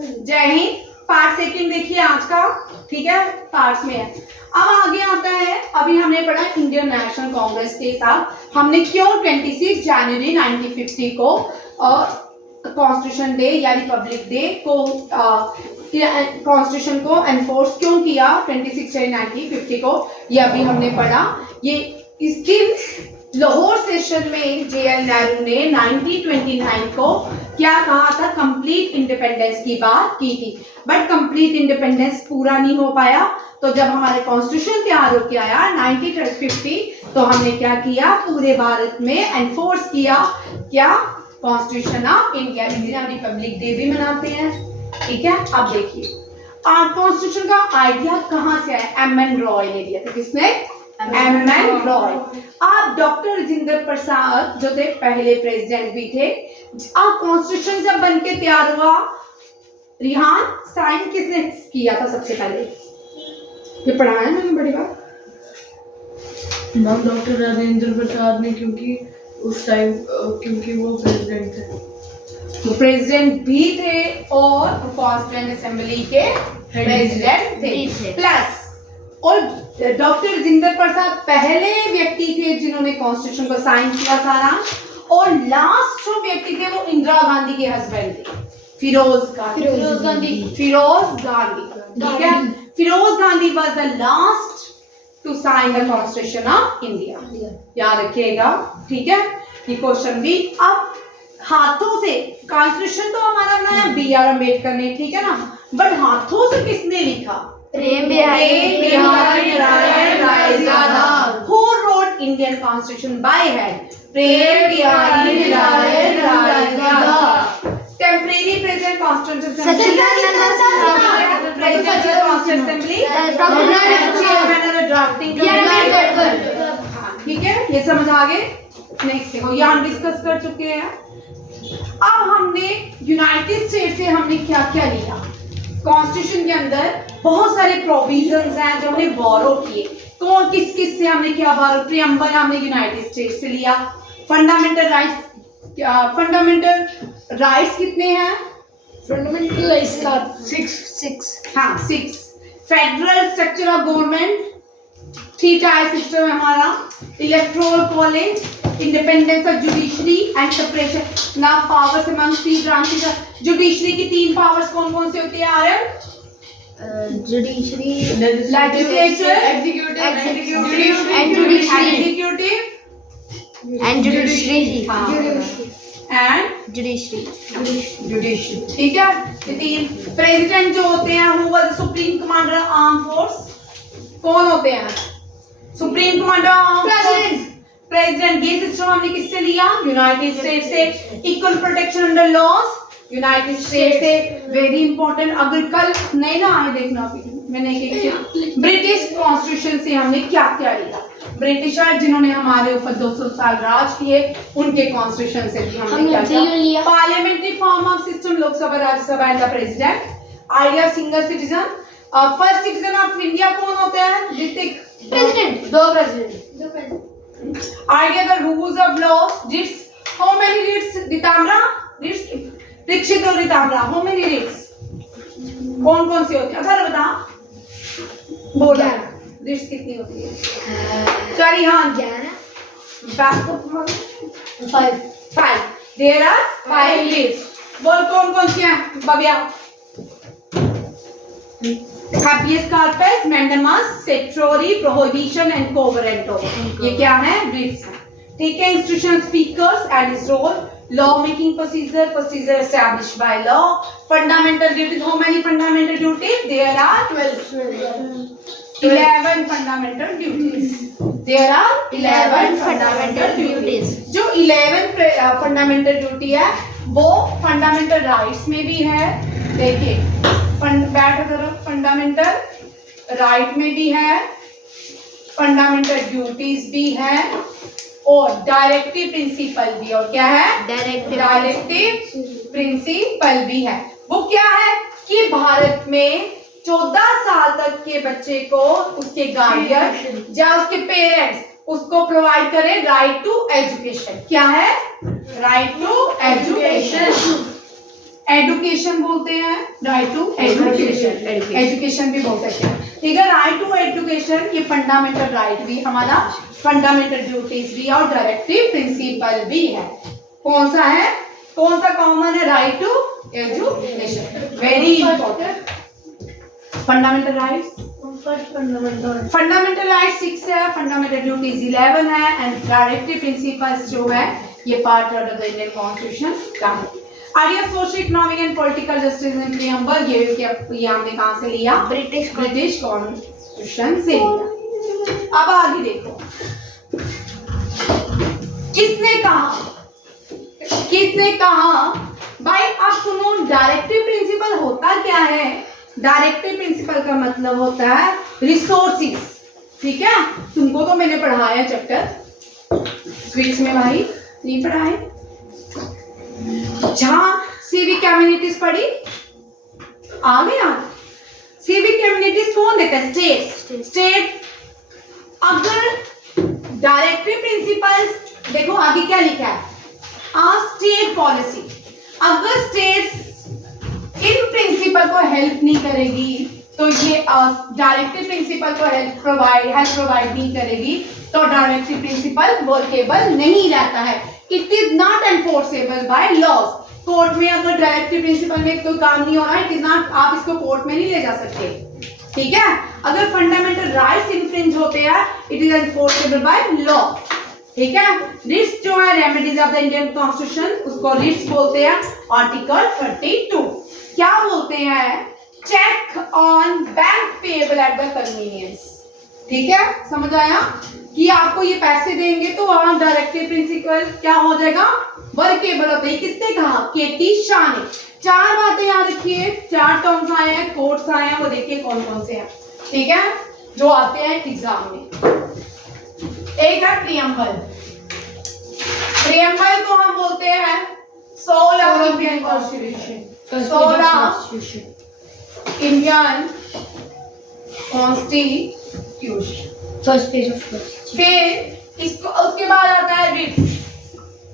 जय Hind. Part second देखिए आज का, ठीक है, पार्ट्स में है। अब आगे आता है, अभी हमने पढ़ा इंडियन नेशनल कांग्रेस के साथ हमने क्यों 26 जनवरी 1950 को कॉन्स्टिट्यूशन डे या रिपब्लिक डे को कॉन्स्टिट्यूशन को एनफोर्स क्यों किया 26 जनवरी 1950 को, ये अभी हमने पढ़ा। ये इसकी लाहौर सेशन में जेएल नेहरू ने 1929 को क्या कहा था, कंप्लीट इंडिपेंडेंस की बात की थी, बट कंप्लीट इंडिपेंडेंस पूरा नहीं हो पाया। तो जब हमारे कॉन्स्टिट्यूशन तैयार होकर आया 1950, तो हमने क्या किया, पूरे भारत में एनफोर्स किया क्या, कॉन्स्टिट्यूशन ऑफ इंडिया, जिसे रिपब्लिक डे भी मनाते हैं, ठीक है। अब देखिए कॉन्स्टिट्यूशन का आइडिया कहाँ से आया, एम.एन. रॉय ने दिया था। किसने? एम.एन. रॉय। आप डॉक्टर राजेंद्र प्रसाद जो थे पहले प्रेसिडेंट भी थे। अब कॉन्स्टिट्यूशन जब बन के तैयार हुआ, रिहान साइन किसने किया था सबसे पहले, ये पढ़ाया है मैंने बड़ी बार, डॉक्टर राजेंद्र प्रसाद ने, क्योंकि उस टाइम क्योंकि वो प्रेसिडेंट थे, वो प्रेसिडेंट भी थे और कॉन्स्टिट्यूएंट असेंबली के प्रेसिडेंट थे प्लस, और डॉक्टर राजेंद्र प्रसाद पहले व्यक्ति थे जिन्होंने कॉन्स्टिट्यूशन को साइन किया सारा, और लास्ट जो व्यक्ति थे वो इंदिरा गांधी के हस्बैंड थे, फिरोज गांधी, ठीक है। Feroze Gandhi was the last to sign the constitution of India, याद रखिएगा, ठीक है। ये क्वेश्चन भी। अब हाथों से कॉन्स्टिट्यूशन तो हमारा बनाया बी.आर. अम्बेडकर ने, ठीक है ना, बट हाथों से किसने लिखा, प्रेम Bihari Narayan. Who wrote Indian Constitution by hand? Prem Bihari Narayan. Temporary President Constitution Assembly, President Constitution Assembly, Chairman of the Drafting Committee, ठीक है, ये समझ आ गए। नेक्स्ट देखो, ये हम डिस्कस कर चुके हैं। अब हमने यूनाइटेड स्टेट से हमने क्या क्या लिया, कॉन्स्टिट्यूशन के अंदर बहुत सारे प्रोविजंस हैं जो हमने बोरो किए। कौन किस किस से हमने क्या बोरो, प्रीएम्बल हमने यूनाइटेड स्टेट से लिया। फंडामेंटल राइट्स कितने हैं, फंडामेंटल राइट्स का 6। हाँ 6। Federal structure of government, 3 tier system है हमारा, electoral college, independence of judiciary and separation of powers among 3 branches. Judiciary की 3 पावर्स कौन कौन से होती है Aryan? Judiciary, legislature, executive and judiciary, ठीक है। ये 3 प्रेसिडेंट जो होते हैं, who was supreme commander of arm force, कौन होते हैं सुप्रीम कमांडर ऑफ प्रेसिडेंट। ये सिस्टम हमने किससे लिया, यूनाइटेड स्टेट से। Equal protection under laws, United State से, वेरी इंपॉर्टेंट। अगर कल नहीं ना आए देखना, अभी मैंने एक ब्रिटिश कॉन्स्टिट्यूशन से हमने क्या क्या लिया, ब्रिटिशर जिन्होंने हमारे ऊपर 200 साल राज किए, उनके कॉन्स्टिट्यूशन से भी हमने क्या किया। Parliamentary form of system, Lok Sabha, Rajya Sabha and the president. Idea single citizen. First citizen of India कौन होते हैं, Hrithik? President, 2 president. Idea the rules of law. Writs. How many writs? Ritamra? Writs. Dikshit और रिताम्रा, how many writs? कौन कौन सी होती है, अगर बता बोला writs कितनी होती है? सॉरी हाँ 5। There are 5 writs. बोल कौन कौन सी हैं बबिया? Habeas corpus, mandamus, certiorari, prohibition and covenanto. ये क्या है, writs है, ठीक है। Institutional speakers and his role, law making procedure established by law. Fundamental duties, how many fundamental duties? There are 11 fundamental duties. There are 11 fundamental duties. जो 11 fundamental duty है वो fundamental rights में भी है। देखिए बैठ करो, फंडामेंटल राइट में भी है, फंडामेंटल ड्यूटीज भी है, और डायरेक्टिव प्रिंसिपल भी। और क्या है, डायरेक्टिव प्रिंसिपल भी है। वो क्या है कि भारत में 14 साल तक के बच्चे को उसके गार्डियन या उसके पेरेंट्स उसको प्रोवाइड करें राइट टू एजुकेशन। क्या है, राइट टू एजुकेशन। एडुकेशन बोलते हैं, राइट टू एजुकेशन, एजुकेशन भी बोल सकते हैं, ठीक है। राइट टू एजुकेशन ये फंडामेंटल राइट भी हमारा, फंडामेंटल ड्यूटीज भी और डायरेक्टिव प्रिंसिपल भी है। कौन सा है, कौन सा कॉमन है, right to education, very important. Fundamental rights, fundamental right 6 है, फंडामेंटल ड्यूटीज 11 है एंड डायरेक्टिव प्रिंसिपल्स जो है ये part of the Indian constitution का है। Idea social economic and political justice in preamble ये हमने कहां से लिया, ब्रिटिश कॉन्स्टिट्यूशन से लिया। अब आगे देखो किसने कहा भाई, आप सुनो, डायरेक्टिव प्रिंसिपल होता क्या है, डायरेक्टिव प्रिंसिपल का मतलब होता है रिसोर्सेज, ठीक है। तुमको तो मैंने पढ़ाया चैप्टर स्विच में भाई, नहीं पढ़ाए, जहां सिविक कम्युनिटीज पढ़ी, आ गया। सिविक कम्युनिटीज कौन देता है, स्टेट। अगर डायरेक्टिव प्रिंसिपल्स देखो आगे क्या लिखा है, स्टेट पॉलिसी, अगर स्टेट इन प्रिंसिपल को हेल्प नहीं करेगी तो ये डायरेक्टिव प्रिंसिपल को हेल्प प्रोवाइड नहीं करेगी तो डायरेक्टिव प्रिंसिपल वर्केबल नहीं रहता है। It is not enforceable by laws. Court में अगर डायरेक्टिव प्रिंसिपल में कोई काम नहीं हो रहा है, इट इज नॉट, आप इसको कोर्ट में नहीं ले जा सकते, ठीक है। अगर फंडामेंटल राइट्स इन्फ्रिंज होते हैं, it is enforceable by law, ठीक है। रिट्स जो है remedies of the Indian constitution, उसको रिट्स बोलते हैं। आर्टिकल 32 क्या बोलते हैं, cheque on bank payable at the convenience, ठीक है। समझ आया कि आपको ये पैसे देंगे तो वहां डायरेक्टिव प्रिंसिपल क्या हो जाएगा, वर्केबल होता है। किसने कहा, केटी शाह ने। 4 बातें याद रखिए, 4 टर्म्स आए हैं, कोड्स आए हैं, वो देखिए कौन कौन से हैं, ठीक है, जो आते हैं एग्जाम में। एक है प्रीएम्बल, प्रीएम्बल को हम बोलते हैं soul of Indian constitution, soul of Indian constitution, first page of constitution. फिर इसको उसके बाद आता है रिट्स,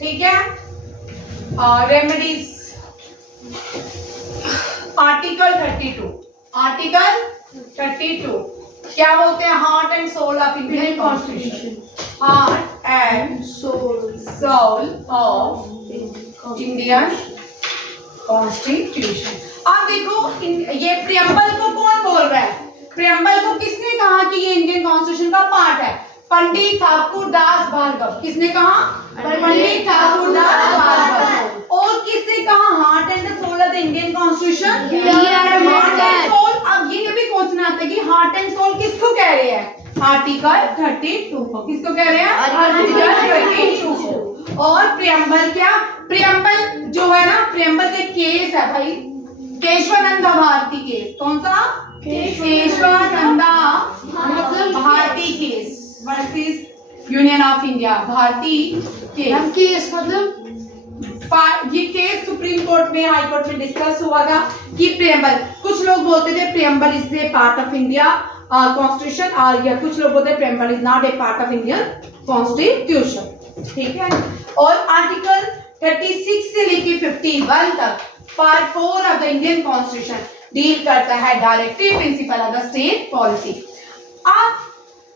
ठीक है, रेमेडीज। आर्टिकल 32, आर्टिकल 32 क्या बोलते हैं, heart and soul of Indian constitution, heart and soul of Indian constitution. अब देखो ये प्रीएम्बल को कौन बोल रहा है, प्रीएम्बल को किसने कहा कि ये इंडियन कॉन्स्टिट्यूशन का पार्ट है, पंडित ठाकुर दास भार्गव। किसने कहा, पंडित ठाकुर दास भार्गव। और किसने कहा heart and soul of the Indian constitution, heart and soul. अब ये भी पूछना आता है कि हार्ट एंड सोल किसको कह रहे हैं, आर्टिकल 32 को। किसको कह रहे हैं, आर्टिकल 32 को। और प्रीएम्बल क्या, प्रीएम्बल जो है ना, प्रीएम्बल के केस है भाई, केशवानंदा भारती केस। कौन सा, Kesavananda Bharati case versus union of India, Bharati case मतलब ये केस सुप्रीम कोर्ट में, हाई कोर्ट में डिस्कस हुआ था कि प्रीएम्बल, कुछ लोग बोलते थे preamble is a part of India constitution, और या कुछ लोग बोलते हैं preamble is not a part of Indian constitution, ठीक है। और आर्टिकल 36 से लेके 51 तक part 4 of the Indian constitution deal करता है directive principle of the state policy. अब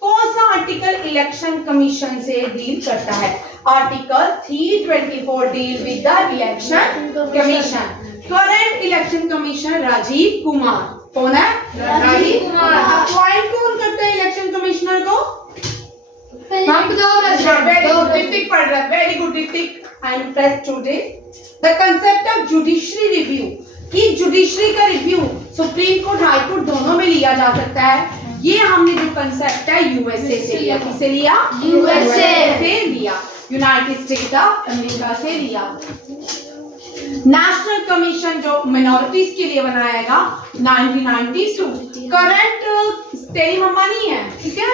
कौन सा आर्टिकल इलेक्शन कमीशन से डील करता है, article 324 deal with the election commission. Current election commission Rajiv Kumar, कौन है, राजीव कुमार। अपॉइंट कौन करता है इलेक्शन कमिश्नर को, very good Hrithik, I am impressed today. The concept of judiciary review, कि जुडिशरी का review supreme court, high court दोनों में लिया जा सकता है। ये हमने जो कंसेप्ट है यूएसए से लिया, किससे लिया, यूएसए से लिया, यूनाइटेड स्टेट ऑफ अमेरिका से लिया। नेशनल कमीशन जो मिनोरिटीज के लिए बनाएगा 1992। करंट तेरी मम्मा नहीं है, ठीक है,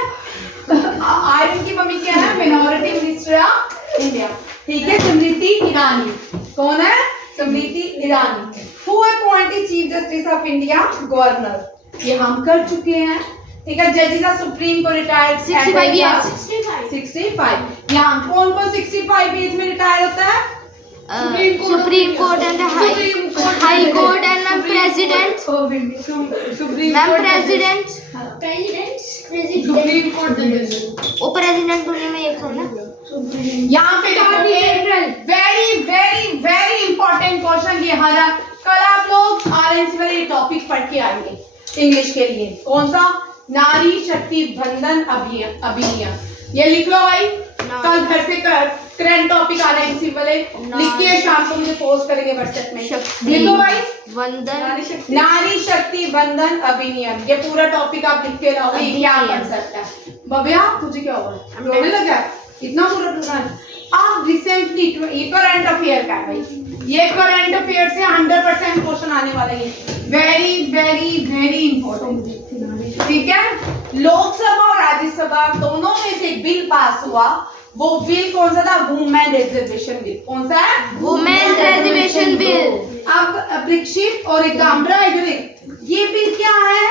आयरन की मम्मी क्या है, मिनोरिटी मिनिस्टर ऑफ इंडिया, ठीक है, स्मृति ईरानी। कौन है, Smriti Irani. Who appointed chief justice of India, governor, ये हम कर चुके हैं, ठीक है। जजेस ऑफ सुप्रीम को रिटायर्ड 65 यहाँ कौन कौन 65 एज में रिटायर होता है, Supreme Court and the High Court and the President. Ma'am president supreme court वो प्रेसिडेंट दुनिया में एक होना। यहाँ पे very very very important question ये हर कल आप लोग आरएनसी वाले टॉपिक पढ़ के आएंगे इंग्लिश के लिए। कौन सा? नारी शक्ति बंधन अभियान। ये लिख लो भाई, कल घर से करंट टॉपिक आ रहा है इसी वाले, लिख के शाम को मुझे पोस्ट करेंगे व्हाट्सएप में। लिखो भाई, वंदन नारी शक्ति बंधन अधिनियम। ये पूरा टॉपिक आप लिख के लाओगे, ये क्या कंसेप्ट है। बबिया तुझे क्या हुआ है, रोने लगा है? इतना पूरा प्रोग्राम आप रिसेंटली ये करंट अफेयर का है भाई, ये करंट अफेयर से 100% क्वेश्चन आने वाले हैं। वेरी वेरी वेरी इंपॉर्टेंट, ठीक है। लोकसभा और राज्यसभा दोनों में से एक बिल पास हुआ, वो बिल कौन सा था? Women reservation bill. कौन सा है? Women reservation bill. अब परीक्षित और एकाम्बरा ये बिल क्या है?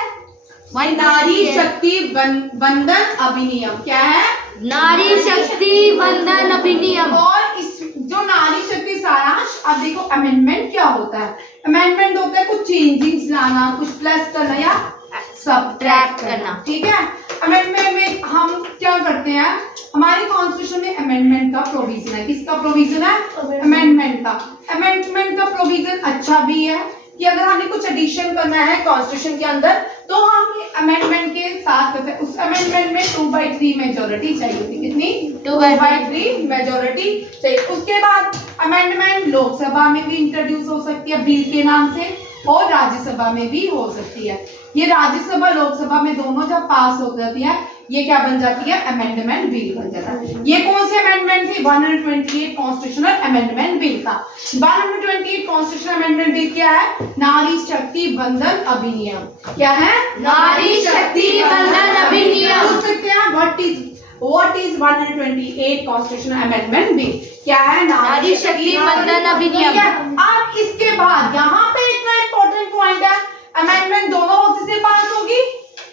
नारी शक्ति बंधन अधिनियम। क्या है? नारी शक्ति बंधन अधिनियम। और इस जो नारी शक्ति सारांश, अब देखो अमेंडमेंट क्या होता है। अमेंडमेंट होता है कुछ चेंजिंग्स लाना, कुछ प्लस करना या सब्ट्रैक्ट करना, ठीक है। अमेंडमेंट में हम क्या करते हैं, हमारे कॉन्स्टिट्यूशन में अमेंडमेंट का प्रोविजन है। किसका प्रोविजन है? अमेंडमेंट का। अमेंडमेंट का प्रोविजन अच्छा भी है कि अगर हमें कुछ एडिशन करना है कॉन्स्टिट्यूशन के अंदर तो हम अमेंडमेंट के साथ करते हैं। उस अमेंडमेंट में 2/3 मेजोरिटी चाहिए थी। कितनी? 2/3 मेजोरिटी चाहिए। उसके बाद अमेंडमेंट लोकसभा में भी इंट्रोड्यूस हो सकती है बिल के नाम से, और राज्यसभा में भी हो सकती है। ये राज्यसभा लोकसभा में दोनों जब पास हो जाती है, ये क्या बन जाती है? अमेंडमेंट बिल बन जाता है। ये कौन सी अमेंडमेंट थी? 128 कॉन्स्टिट्यूशनल अमेंडमेंट बिल था। 128 कॉन्स्टिट्यूशनल अमेंडमेंट बिल क्या है? नारी शक्ति बंधन अधिनियम। क्या है? नारी शक्ति बंधन अधिनियम। पूछ सकते हैं what is 128 constitutional amendment bill? क्या है? नारी शक्ति बंधन अधिनियम। अब इसके बाद यहाँ पे इतना इंपॉर्टेंट पॉइंट है, अमेंडमेंट दोनों हाउस से पास होगी।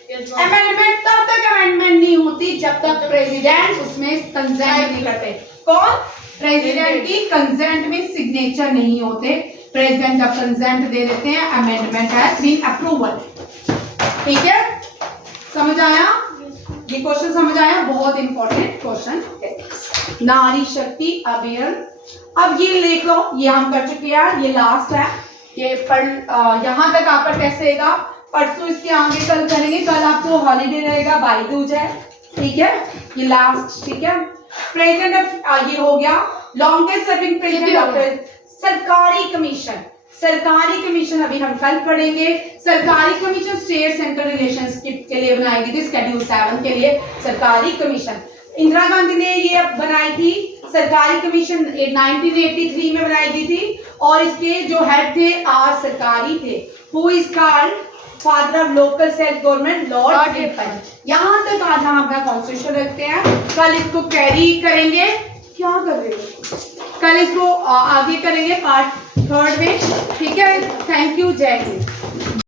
अमेंडमेंट तब तक अमेंडमेंट नहीं होती जब तक प्रेसिडेंट उसमें कंसेंट नहीं करते। कौन? प्रेसिडेंट की कंसेंट में सिग्नेचर नहीं होते। प्रेसिडेंट जब कंसेंट दे देते हैं, अमेंडमेंट हैज बीन अप्रूवल। ठीक है, समझ आया? ये क्वेश्चन समझ आया? बहुत इंपॉर्टेंट क्वेश्चन है। नारी शक्ति अभियान। अब ये लिख लो, ये हम कर चुके हैं, ये लास्ट है। ये यहाँ तक आपका टेस्ट रहेगा, परसों इसके आगे कल करेंगे। कल आपको हॉलीडे रहेगा, भाई दूज है, ठीक है। ये लास्ट, ठीक है। प्रेसिडेंट ये हो गया। लॉन्गेस्ट सर्विंग प्रेसिडेंट ऑफ सरकारी कमीशन। सरकारी कमीशन अभी हम कल पढ़ेंगे। सरकारी कमीशन स्टेट सेंट्रल रिलेशनशिप के लिए बनाई गई थी, शेड्यूल 7 के लिए सरकारी कमीशन। इंदिरा गांधी ने ये बनाई थी सरकारी कमीशन, 1983 में बनाई गई थी, और इसके जो हेड थे आर सरकारी थे। Who is called father of local self government? Lord Ripon. यहाँ तक आज हम अपना कॉन्स्टिट्यूशन रखते हैं। कल इसको कैरी करेंगे। क्या कर रहे हो? कल इसको आगे करेंगे पार्ट 3 में, ठीक है। थैंक यू, जय हिंद।